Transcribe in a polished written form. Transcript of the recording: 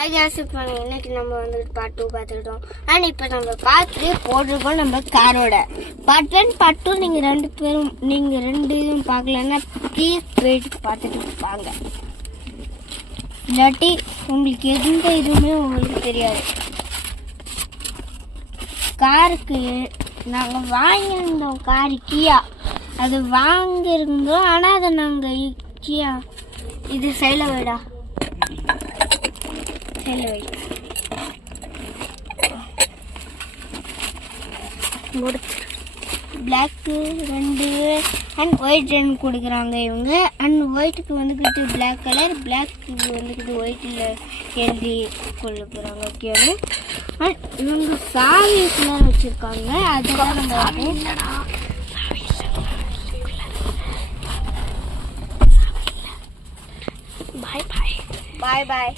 hi guys இப்போ இன்னைக்கு நம்ம வந்து பார்ட் 2 பார்த்துட்டோம் அண்ட் இப்போ நம்ம பார்ட் 3 போடுறோம் நம்ம காரோட பார்ட் 1 பார்ட் 2 நீங்க ரெண்டு இதுவும் பார்க்கலன்னா ப்ளீஸ் வெயிட் பார்த்துட்டு வாங்க இல்லாட்டி உங்களுக்கு எந்த இதுவுமே உங்களுக்கு தெரியாது காருக்கு நாங்கள் வாங்கியிருந்தோம் கார் கியா அது வாங்கியிருந்தோம் ஆனால் அதை நாங்கள் கியா இது சைடில் வைடா பிளாக் 2 அண்ட் ஒயிட் 2 கொடுக்குறாங்க இவங்க அண்ட் ஒயிட்டுக்கு வந்துக்கிட்டு பிளாக் கலர் பிளாக்கு வந்துக்கிட்டு ஒயிட்டில் எழுதி கொடுக்குறாங்க கேளு அண்ட் இவங்க சாவி கலர் வச்சுருக்காங்க அதெல்லாம் நம்ம பாய் பாய் பாய் பாய்